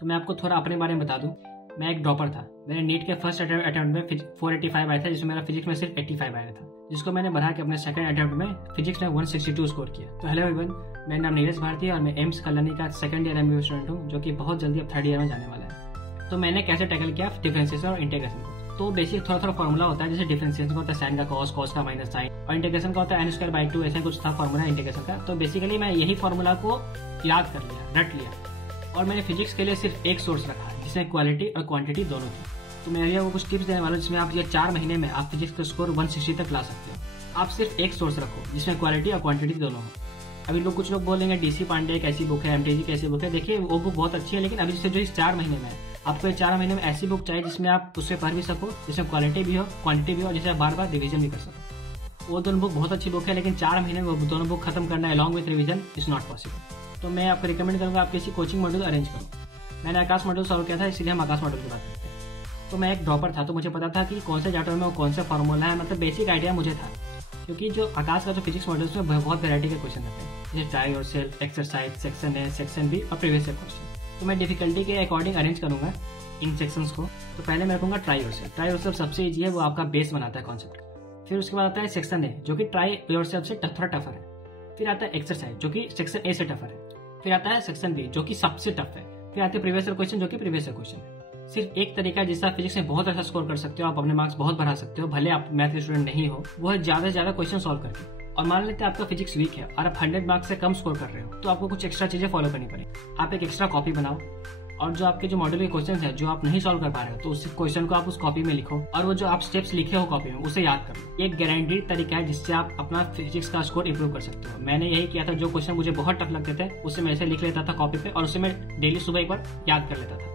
तो मैं आपको थोड़ा अपने बारे में बता दूं। मैं एक ड्रॉपर था। मैंने नीट के फर्स्ट अटेम्प्ट में 485 आया था, जिसमें मेरा फिजिक्स में सिर्फ 85 आया था, जिसको मैंने बढ़ा के अपने सेकंड अटेम्प्ट में फिजिक्स में 162 स्कोर किया। तो हेलो एवरीवन, मेरा नाम नीरज भारती है और मैं एम्स कल्याणी का सेकंड ईयर MBA स्टूडेंट हूँ, जो कि बहुत जल्दी अब थर्ड ईयर में जाने वाला है। तो मैंने कैसे टैकल किया डिफरेंशिएशन और इंटीग्रेशन को। तो बेसिक थोड़ा फॉर्मूला होता है, जैसे डिफरेंशिएशन का होता है साइन का कॉस, कॉस का माइनस साइन, और इंटीग्रेशन का होता है n²/2, ऐसे कुछ था फॉर्मूला इंटीग्रेशन का। तो बेसिकली मैं यही फॉर्मूला को याद कर लिया, रट लिया, और मैंने फिजिक्स के लिए सिर्फ एक सोर्स रखा है, जिसमें क्वालिटी और क्वांटिटी दोनों थी। तो मैं आपको कुछ टिप्स देने वाला हूँ, जिसमें आप ये 4 महीने में आप फिजिक्स का स्कोर 160 तक ला सकते हो। आप सिर्फ एक सोर्स रखो जिसमें क्वालिटी और क्वांटिटी दोनों हो। अभी कुछ लोग बोलेंगे DC पांडे एक ऐसी बुक है, MTG की ऐसी बुक है। देखिए वो बुक बहुत अच्छी है, लेकिन अभी जैसे जो इस 4 महीने में आपको ये 4 महीने में ऐसी बुक चाहिए जिसमें आप उससे पढ़ भी सको, जिसमें क्वालिटी भी हो, क्वांटिटी भी हो, जिसे आप बार बार रिवीजन भी कर सको। वो दोनों बुक बहुत अच्छी बुक है, लेकिन 4 महीने में वो दोनों बुक खत्म करना along with revision is not possible. तो मैं आपको रिकमेंड करूंगा आप किसी कोचिंग मॉड्यूल अरेंज करो। मैंने आकाश मॉड्यूल सॉल्व किया था, इसलिए हम आकाश मॉड्यूल की बात करते हैं। तो मैं एक ड्रॉपर था, तो मुझे पता था कि कौन से चैप्टर में कौन सा फॉर्मूला है, मतलब बेसिक आइडिया मुझे था। क्योंकि जो आकाश का जो फिजिक्स मॉड्यूल में बहुत वैरायटी के क्वेश्चन रहते हैं, जैसे try yourself, exercise, section A, section B और प्रीवियस ईयर क्वेश्चन। तो मैं डिफिकल्टी के अकॉर्डिंग अरेंज करूंगा इन सेक्शंस को। तो पहले मैं रखूंगा ट्राई योरसेल्फ। ट्राई योरसेल्फ सबसे इजी है, वो आपका बेस बनाता है कॉन्सेप्ट। फिर उसके बाद आता है सेक्शन ए, जो कि ट्राई योरसेल्फ से थोड़ा टफर है। फिर आता है एक्सरसाइज, जो कि सेक्शन ए से टफर है। फिर आता है सेक्शन बी, जो कि सबसे टफ है। फिर आते हैं प्रीवियस ईयर क्वेश्चन, जो कि प्रीवियस ईयर क्वेश्चन है। सिर्फ एक तरीका है जिससे आप फिजिक्स में बहुत अच्छा स्कोर कर सकते हो, आप अपने मार्क्स बहुत बढ़ा सकते हो, भले आप मैथ के स्टूडेंट नहीं हो, वो है ज्यादा से ज्यादा क्वेश्चन सॉल्व करके। और मान लेते हैं आपका फिजिक्स वीक है और आप 100 मार्क्स से कम स्कोर कर रहे हो, तो आपको कुछ एक्स्ट्रा चीजें फॉलो करनी पड़ेगी। आप एक एक्स्ट्रा कॉपी बनाओ, और जो आपके जो मॉड्यूल के क्वेश्चन है जो आप नहीं सॉल्व कर पा रहे हो, तो उस क्वेश्चन को आप उस कॉपी में लिखो, और वो जो आप स्टेप्स लिखे हो कॉपी में उसे याद करो। एक गारंटीड तरीका है जिससे आप अपना फिजिक्स का स्कोर इंप्रूव कर सकते हो। मैंने यही किया था, जो क्वेश्चन मुझे बहुत टफ लगते थे उसे मैं ऐसे लिख लेता था कॉपी पे, और उसे मैं डेली सुबह एक बार याद कर लेता था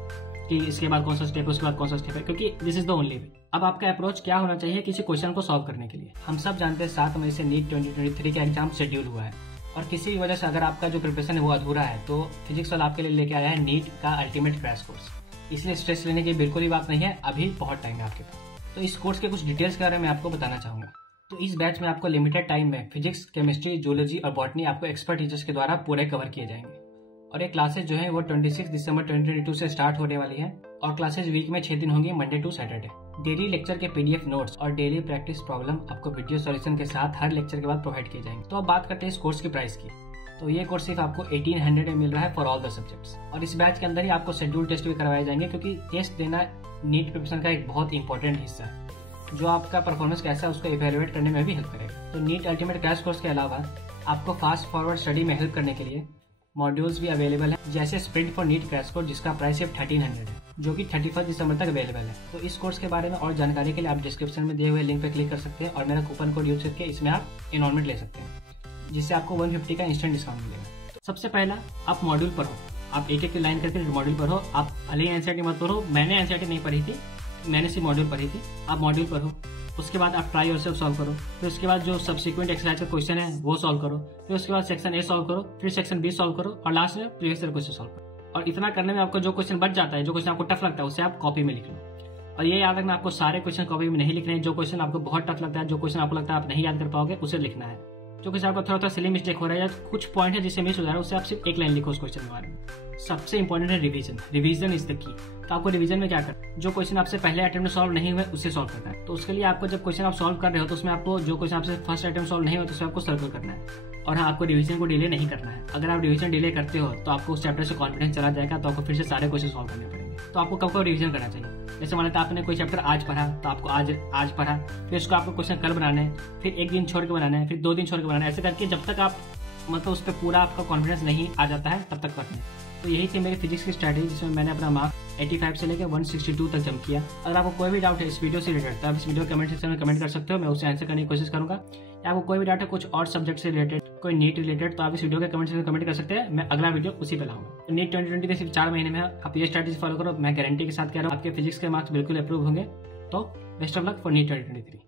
कि इसके बाद कौन सा स्टेप है, उसके बाद कौन सा स्टेप है, क्योंकि this is the only way. अब आपका अप्रोच क्या होना चाहिए किसी क्वेश्चन को सॉल्व करने के लिए। हम सब जानते हैं 7 मई से नीट 2023 का एग्जाम शेड्यूल हुआ है, और किसी भी वजह से अगर आपका जो प्रिपरेशन है वो अधूरा है, तो फिजिक्स वाला आपके लिए लेके आया है नीट का अल्टीमेट क्रैश कोर्स। इसलिए स्ट्रेस लेने की बिल्कुल ही बात नहीं है, अभी बहुत टाइम है आपके पास। तो इस कोर्स के कुछ डिटेल्स के बारे में आपको बताना चाहूंगा। तो इस बैच में आपको लिमिटेड टाइम में फिजिक्स, केमिस्ट्री, जूलॉजी और बॉटनी आपको एक्सपर्ट टीचर्स के द्वारा पूरे कवर किए जाएंगे। और ये क्लासेस जो है वो 26 दिसंबर 2022 से स्टार्ट होने वाली है, और क्लासेस वीक में 6 दिन होंगी, Monday to Saturday. Daily lecture के PDF नोट्स और डेली प्रैक्टिस प्रॉब्लम आपको वीडियो सॉल्यूशन के साथ हर लेक्चर के बाद प्रोवाइड किए जाएंगे। तो अब बात करते हैं इस कोर्स की प्राइस की। तो ये कोर्स सिर्फ आपको 1800 में मिल रहा है फॉर ऑल द सब्जेक्ट्स, और इस बैच के अंदर ही आपको शेड्यूल टेस्ट भी करवाए जाएंगे, क्योंकि टेस्ट देना नीट प्रिपरेशन का एक बहुत इंपॉर्टेंट हिस्सा है, जो आपका परफॉर्मेंस कैसा है उसको इवेलुएट करने में भी हेल्प करेगा। तो नीट अल्टीमेट क्रैश कोर्स के अलावा आपको फास्ट फॉरवर्ड स्टडी में हेल्प करने के लिए मॉड्यूल्स भी अवेलेबल है, जैसे sprint for NEET crash course, जिसका प्राइस सिर्फ 1300 है, जो कि 31 दिसंबर तक अवेलेबल है। तो इस कोर्स के बारे में और जानकारी के लिए आप डिस्क्रिप्शन में दिए हुए लिंक पर क्लिक कर सकते हैं, और मेरा कूपन कोड यूज करके इसमें आप एनरोलमेंट ले सकते हैं, जिससे आपको 150 का इंस्टेंट डिस्काउंट मिलेगा। तो सबसे पहला आप मॉड्यूल पढ़ो, आप एक एक लाइन करके मॉड्यूल पढ़ो। आप भले ही एनसीईआरटी मत पढ़ो, मैंने एनसीईआरटी नहीं पढ़ी थी, मैंने सिर्फ मॉड्यूल पढ़ी थी। आप मॉड्यूल पढ़ो, उसके बाद आप ट्राई योरसेल्फ सॉल्व करो, फिर उसके बाद जो सब्सिक्वेंट एक्सरसाइज का क्वेश्चन है वो सॉल्व करो, फिर उसके बाद सेक्शन ए सॉल्व करो, फिर सेक्शन बी सॉल्व करो, और लास्ट में प्रीवियस ईयर क्वेश्चन सॉल्व करो। और इतना करने में आपको जो क्वेश्चन बच जाता है, जो क्वेश्चन आपको टफ लगता है, उसे आप कॉपी में लिख लो। और ये याद रखना, आपको सारे क्वेश्चन कॉपी में नहीं लिखने हैं। जो क्वेश्चन आपको बहुत टफ लगता है, जो क्वेश्चन आपको लगता है आप नहीं याद कर पाओगे, उसे लिखना है। जो क्वेश्चन आपको थोड़ा सिली मिस्टेक हो रहा है या कुछ पॉइंट है जिससे मिस हो जा रहा है, उससे आप सिर्फ एक लाइन लिखो उस क्वेश्चन के बारे में। सबसे इंपॉर्टेंट है revision. Revision is the key. तो आपको रिवीजन में क्या करना है, जो क्वेश्चन आपसे पहले अटेम्प्ट में सॉल्व नहीं हुए उसे सॉल्व करना है। तो उसके लिए आपको जब क्वेश्चन आप सॉल्व कर रहे हो, तो उसमें आपको जो क्वेश्चन आपसे फर्स्ट अटेम्प्ट सॉल्व नहीं हो, तो उसे आपको सर्कल करना है। और हाँ, आपको रिवीजन को डिले नहीं करना है। अगर आप रिवीजन डिले करते हो तो आपको उस चैप्टर से कॉन्फिडेंस चला जाएगा, तो आपको फिर से सारे क्वेश्चन सॉल्व करने पड़ेंगे। तो आपको कब कब रिवीजन करना चाहिए। जैसे मान लेते आपने कोई चैप्टर आज पढ़ा, तो आपको आज पढ़ा, फिर उसको आपको क्वेश्चन कल बनाना है, फिर एक दिन छोड़ के बनाना है, फिर 2 दिन छोड़ के बनाना है। ऐसे करके जब तक आप मतलब उस पर पूरा आपका कॉन्फिडेंस नहीं आ जाता है तब तक पढ़ना है। तो यही थी मेरी फिजिक्स की स्ट्रैटेजी, जिसमें मैंने अपना मार्क्स 85 से लेकर 162 तक जम किया। अगर आपको कोई भी डाउट है इस वीडियो से रिलेटेड, तो आप इस वीडियो कमेंट सेक्शन में कमेंट कर सकते हो, मैं उसे आंसर करने की कोशिश करूंगा। या आपको कोई भी डाउट है कुछ और सब्जेक्ट से रिलेटेड, कोई नीट रिलेटेड, तो आप इस वीडियो के कमेंट सेक्शन में कमेंट कर सकते हैं, मैं अगला वीडियो उसी पे लाऊंगा। तो नीट 2020 के सिर्फ 4 महीने में आप ये स्ट्रैटेजी फॉलो करो, मैं गारंटी के साथ कह रहा हूँ आपके फिजिक्स के मार्क्स बिल्कुल अप्रूव होंगे। तो best of luck for NEET 2023।